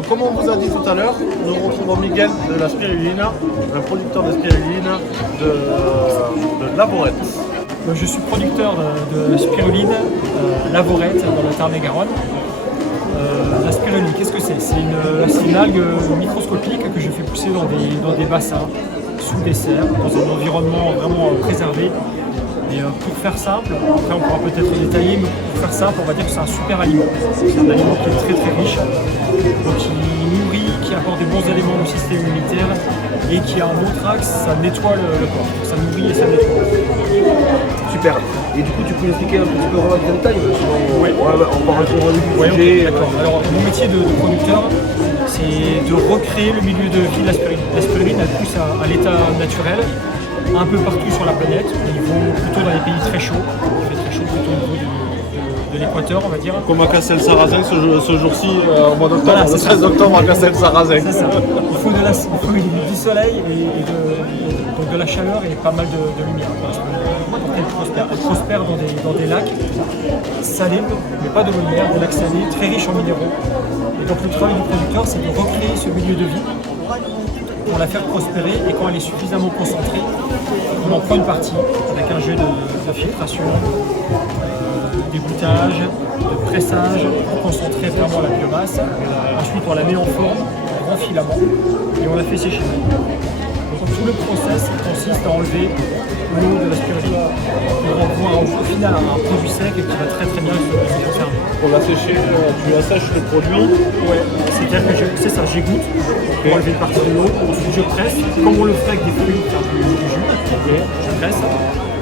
Donc comme on vous a dit tout à l'heure, nous retrouvons Miguel de la Spirulina, un producteur de spiruline de Lavorette. Je suis producteur de spiruline Lavorette dans le Tarn-et-Garonne. La spiruline, qu'est-ce que c'est? C'est une algue microscopique que je fais pousser dans des bassins, sous des serres, dans un environnement vraiment préservé. Et pour faire simple, après on pourra peut-être détailler, mais pour faire simple, on va dire que c'est un super aliment. C'est un aliment qui est très très riche, donc qui nourrit, qui apporte des bons éléments au système immunitaire et qui a un autre axe, ça nettoie le corps. Ça nourrit et ça nettoie. Super. Et du coup, tu peux expliquer un petit peu vraiment en détail Ouais. On va rentrer dans le Ouais, sujet. d'accord. Alors, mon métier de producteur, c'est de recréer le milieu de vie de la spiruline. La spiruline, elle pousse à l'état naturel, un peu partout sur la planète, au niveau plutôt dans les pays très chauds. Il fait très chaud plutôt au niveau de l'équateur, on va dire. Comme à Castel-Sarrazin ce jour-ci, au mois d'octobre, Voilà, le c'est 13 ça. octobre à Castel-Sarrazin. C'est ça. Il faut du soleil et donc de la chaleur et pas mal de lumière. Parce que pour qu'elle prospère dans des lacs salés, mais pas de l'eau de mer, des lacs salés, très riches en minéraux. Et donc le travail du producteur, c'est de recréer ce milieu de vie pour la faire prospérer, et quand elle est suffisamment concentrée, on en prend une partie avec un jeu de filtration, d'égouttage, de pressage pour concentrer vraiment la biomasse. Ensuite on la met en forme, en grand filament, et on la fait sécher. Donc tout le process consiste à enlever l'eau de la spiruline pour avoir au final un produit sec et qui va très très bien se conserver. Pour la sécher, tu assèches le produit. Ouais, c'est-à-dire que c'est ça, j'égoutte pour enlever une partie de l'eau, ensuite je presse, comme on le fait avec des fruits, faire du jus, je presse.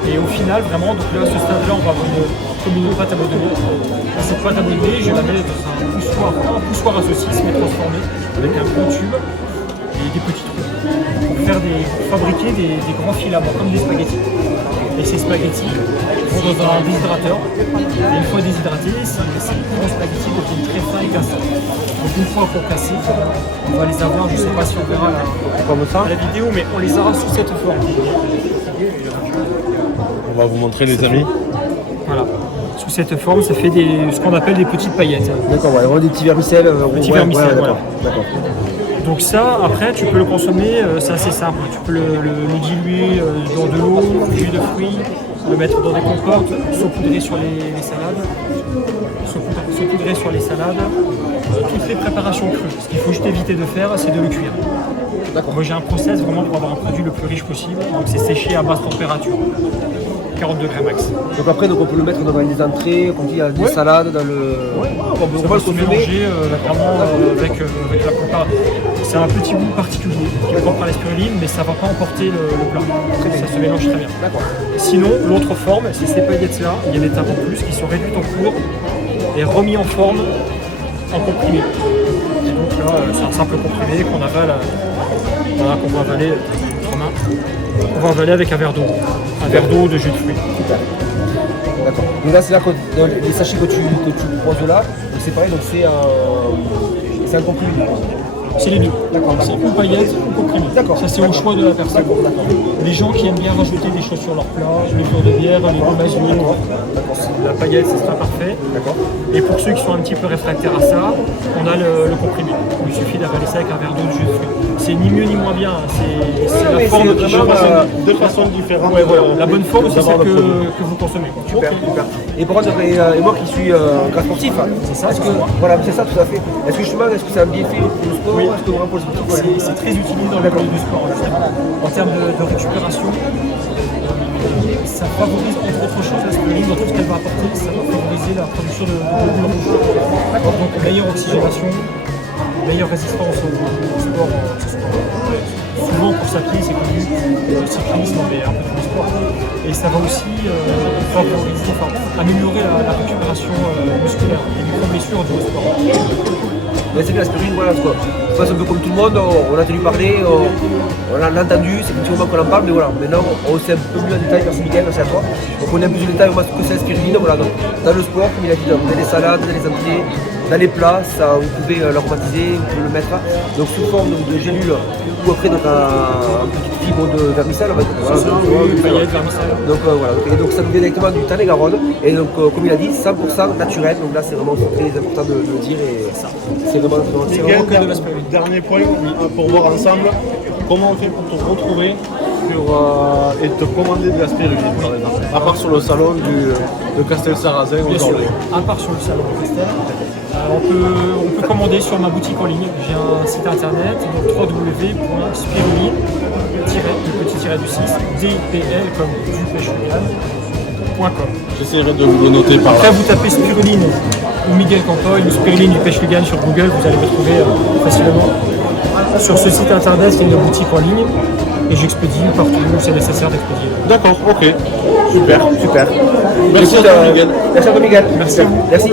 Et au final, vraiment, donc là, à ce stade-là, on va avoir comme une pâte à modeler. Cette pâte à modeler, je la mets dans un poussoir à saucisse, mais transformé, avec un gros tube et des petits trous, pour fabriquer des grands filaments, comme des spaghettis. Et ces spaghettis vont dans un déshydrateur. Et une fois déshydratés, ces grands spaghettis deviennent très fins et cassants. Donc une fois pour casser, on va les avoir, je ne sais pas si on verra à la vidéo, mais on les aura sous cette forme. On va vous montrer les amis. Voilà. Sous cette forme, ça fait ce qu'on appelle des petites paillettes. D'accord, ouais, vraiment des petits vermicelles. Petits vermicelles, voilà. D'accord. Donc ça, après, tu peux le consommer, c'est assez simple. Tu peux le diluer dans de l'eau, jus de fruits, le mettre dans des compotes, saupoudrer sur les salades. Saupoudrer sur les salades. Toutes les préparations crues. Ce qu'il faut juste éviter de faire, c'est de le cuire. D'accord. Moi j'ai un process vraiment pour avoir un produit le plus riche possible. Donc c'est séché à basse température. 40 degrés max. Donc après, on peut le mettre dans les entrées, quand il y a des salades, dans le... On va se mélanger vraiment avec la plupart. C'est un petit goût particulier qui est propre à la spiruline, mais ça ne va pas emporter le plat. Ça se mélange très bien. Sinon, l'autre forme, c'est ces paillettes-là. Il y a des étapes en plus qui sont réduites en cours et remis en forme en comprimé. Et donc là, c'est un simple comprimé qu'on avale, voilà, qu'on va avaler entre mains. On va avaler avec un verre d'eau. Un verre d'eau de jus de fruits. D'accord. Donc là, c'est là que dans les sachets que tu poses là, c'est pareil, donc c'est un comprimé. C'est les deux. D'accord. C'est ou paillettes ou comprimé. D'accord. Ça, c'est au choix de la personne. D'accord. Les gens qui aiment bien rajouter des choses sur leur plat, les fleurs de bière, les gommages huiles, la paillette, c'est pas parfait. D'accord. Et pour ceux qui sont un petit peu réfractaires à ça, on a le comprimé. Il suffit d'avaler ça avec un verre d'eau de jus de fruits. C'est ni mieux ni moins bien. C'est la forme qui change. Deux façons différentes. Ouais, voilà. La bonne forme, c'est celle que vous consommez. Super, super. Et par contre, et moi qui suis grand sportif, c'est ça, voilà, c'est ça tout à fait. Est-ce que justement, c'est un bienfait pour le sport? Oui. Est-ce que vraiment pour le sportif? C'est très utilisé dans le milieu du sport, justement. En termes de récupération, ça favorise, entre autres choses, la spiruline, dans tout ce qu'elle va apporter, ça va favoriser la production de globules rouges. Donc meilleure oxygénation, meilleure résistance au sport. Souvent pour sa pied, c'est connu, le cyclisme, mais un peu tous les sports. Et ça va aussi favoriser, améliorer la récupération musculaire et micro-blessures du sport. Mais c'est que l'aspirine, voilà, quoi. C'est un peu comme tout le monde, on a entendu parler, on l'a entendu, c'est un petit moment qu'on en parle, mais voilà, maintenant on sait un peu mieux en détail, merci Miguel, merci à toi. On connaît un peu plus de détails ce que c'est l'aspirine, voilà, donc dans le sport, comme il a dit, dans les salades, dans les entrées, dans les plats, ça, vous pouvez l'aromatiser, vous pouvez le mettre donc sous forme de gélule ou après donc en petite fibre de vermicelle. Voilà, paillettes, vermicelle. donc voilà, et donc ça nous vient directement du Tarn-et-Garonne et donc comme il a dit 100% naturel, donc là c'est vraiment très important de le dire et c'est vraiment Miguel, que de la spiruline. dernier point pour voir ensemble comment on fait pour te retrouver et te commander de la spiruline par exemple. À part sur le salon de Castel-Sarrazin Bien sûr, aujourd'hui. à part sur le salon de Castel, on peut commander sur ma boutique en ligne. J'ai un site internet, donc www.spiruline, le petit tiret du 6, DIPL comme du pêche-lugan.com. J'essaierai de vous le noter par là. Après, vous tapez spiruline ou Miguel Campoy ou spiruline du pêche-lugan sur Google, vous allez me trouver facilement. Sur ce site internet, il y a une boutique en ligne et j'expédie partout où c'est nécessaire d'expédier. D'accord, ok. Super. super. Merci Écoute, à toi, Miguel. Merci à toi Miguel. Merci à vous. Merci.